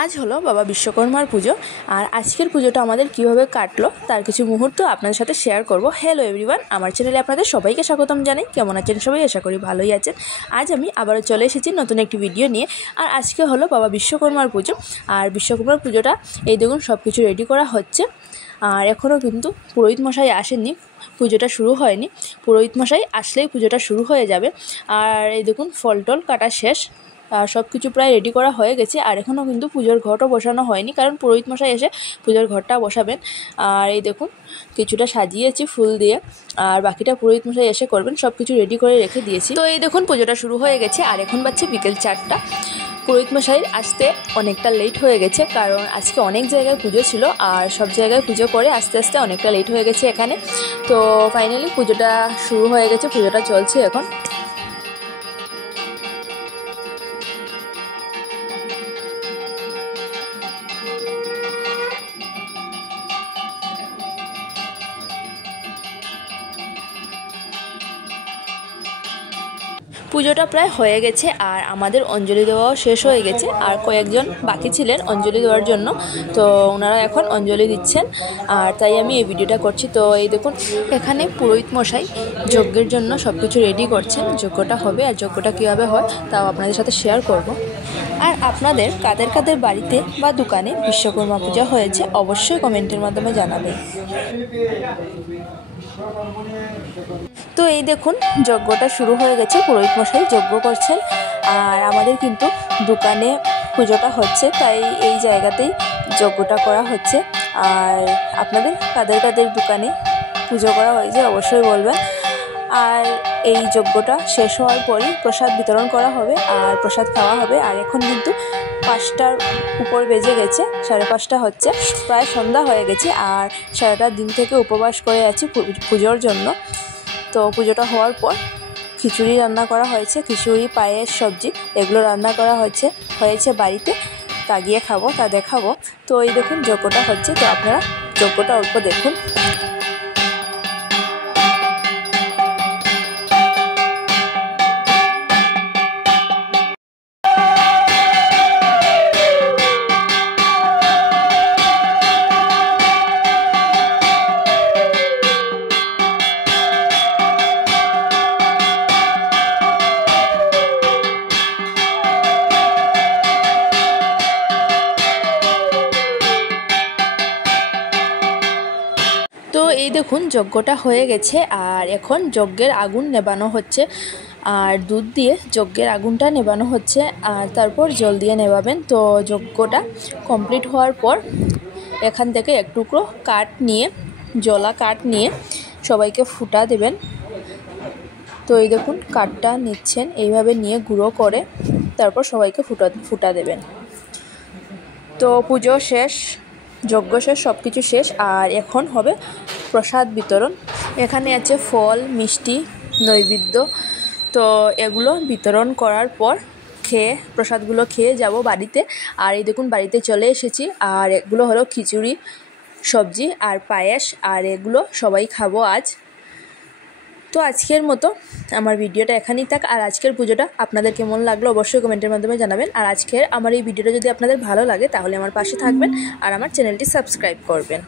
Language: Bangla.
আজ হলো বাবা বিশ্বকর্মার পুজো। আর আজকের পুজোটা আমাদের কিভাবে কাটলো তার কিছু মুহূর্ত আপনাদের সাথে শেয়ার করব। হ্যালো এভরিওয়ান, আমার চ্যানেলে আপনাদের সবাইকে স্বাগতম জানাই। কেমন আছেন সবাই? আশা করি ভালোই আছেন। আজ আমি আবারও চলে এসেছি নতুন একটি ভিডিও নিয়ে। আর আজকে হলো বাবা বিশ্বকর্মার পুজো। আর বিশ্বকর্মার পুজোটা এই দেখুন সব কিছু রেডি করা হচ্ছে। আর এখনও কিন্তু পুরোহিত মশাই আসেননি, পুজোটা শুরু হয়নি। পুরোহিত মশাই আসলেই পুজোটা শুরু হয়ে যাবে। আর এই দেখুন ফল টল কাটা শেষ, আর সব কিছু প্রায় রেডি করা হয়ে গেছে। আর এখনও কিন্তু পুজোর ঘটও বসানো হয়নি, কারণ পুরোহিত মশাই এসে পুজোর ঘরটা বসাবেন। আর এই দেখুন কিছুটা সাজিয়েছি ফুল দিয়ে, আর বাকিটা পুরোহিত মশাই এসে করবেন। সব কিছু রেডি করে রেখে দিয়েছি। তো এই দেখুন পুজোটা শুরু হয়ে গেছে। আর এখন বাজছে বিকেল 4টা। পুরোহিত মশাই আসতে অনেকটা লেট হয়ে গেছে, কারণ আজকে অনেক জায়গায় পুজো ছিল, আর সব জায়গায় পুজো করে আস্তে আস্তে অনেকটা লেট হয়ে গেছে এখানে। তো ফাইনালি পুজোটা শুরু হয়ে গেছে, পুজোটা চলছে এখন। পুজোটা প্রায় হয়ে গেছে, আর আমাদের অঞ্জলি দেওয়াও শেষ হয়ে গেছে। আর কয়েকজন বাকি ছিলেন অঞ্জলি দেওয়ার জন্য, তো ওনারা এখন অঞ্জলি দিচ্ছেন। আর তাই আমি এই ভিডিওটা করছি। তো এই দেখুন এখানে পুরোহিত মশাই যজ্ঞের জন্য সব কিছু রেডি করছেন। যজ্ঞটা হবে, আর যজ্ঞটা কীভাবে হয় তাও আপনাদের সাথে শেয়ার করব। আর আপনাদের কাদের কাদের বাড়িতে বা দোকানে বিশ্বকর্মা পূজা হয়েছে অবশ্যই কমেন্টের মাধ্যমে জানাবেন। তো এই দেখুন যজ্ঞটা শুরু হয়ে গেছে, পুরোহিত মশাই যজ্ঞ করছেন। আর আমাদের কিন্তু দোকানে পুজোটা হচ্ছে, তাই এই জায়গাতেই যজ্ঞটা করা হচ্ছে। আর আপনাদের কাদের কাদের দোকানে পুজো করা হয়েছে অবশ্যই বলবেন। আর এই যজ্ঞটা শেষ হওয়ার পরই প্রসাদ বিতরণ করা হবে, আর প্রসাদ খাওয়া হবে। আর এখন কিন্তু 5টার উপর বেজে গেছে, 5:30 হচ্ছে, প্রায় সন্ধ্যা হয়ে গেছে। আর সারাটা দিন থেকে উপবাস করে আছি পুজোর জন্য। তো পুজোটা হওয়ার পর খিচুড়ি রান্না করা হয়েছে, খিচুড়ি পায়েস সবজি এগুলো রান্না করা হয়েছে বাড়িতে। তা গিয়ে খাবো, তা দেখাবো। তো এই দেখুন যজ্ঞটা হচ্ছে, তো আপনারা যজ্ঞটা অল্প দেখুন। তো এই দেখুন যজ্ঞটা হয়ে গেছে, আর এখন যজ্ঞের আগুন নেবানো হচ্ছে। আর দুধ দিয়ে যজ্ঞের আগুনটা নেবানো হচ্ছে, আর তারপর জল দিয়ে নেবাবেন। তো যজ্ঞটা কমপ্লিট হওয়ার পর এখান থেকে এক টুকরো কাঠ নিয়ে, জলা কাঠ নিয়ে সবাইকে ফুটা দেবেন। তো এই দেখুন কাঠটা নিচ্ছেন, এইভাবে নিয়ে গুঁড়ো করে তারপর সবাইকে ফুটা দেবেন। তো পুজো শেষ, যজ্ঞ শেষ, সব কিছু শেষ। আর এখন হবে প্রসাদ বিতরণ। এখানে আছে ফল, মিষ্টি, নৈবেদ্য। তো এগুলো বিতরণ করার পর প্রসাদগুলো খেয়ে যাব বাড়িতে। আর এই দেখুন বাড়িতে চলে এসেছি। আর এগুলো হলো খিচুড়ি, সবজি আর পায়েস। আর এগুলো সবাই খাবো আজ। তো আজকের মতো আমার ভিডিওটা এখানেই থাক। আর আজকের পুজোটা আপনাদের কেমন লাগলো অবশ্যই কমেন্টের মাধ্যমে জানাবেন। আর আজকের আমার এই ভিডিওটা যদি আপনাদের ভালো লাগে তাহলে আমার পাশে থাকবেন, আর আমার চ্যানেলটি সাবস্ক্রাইব করবেন।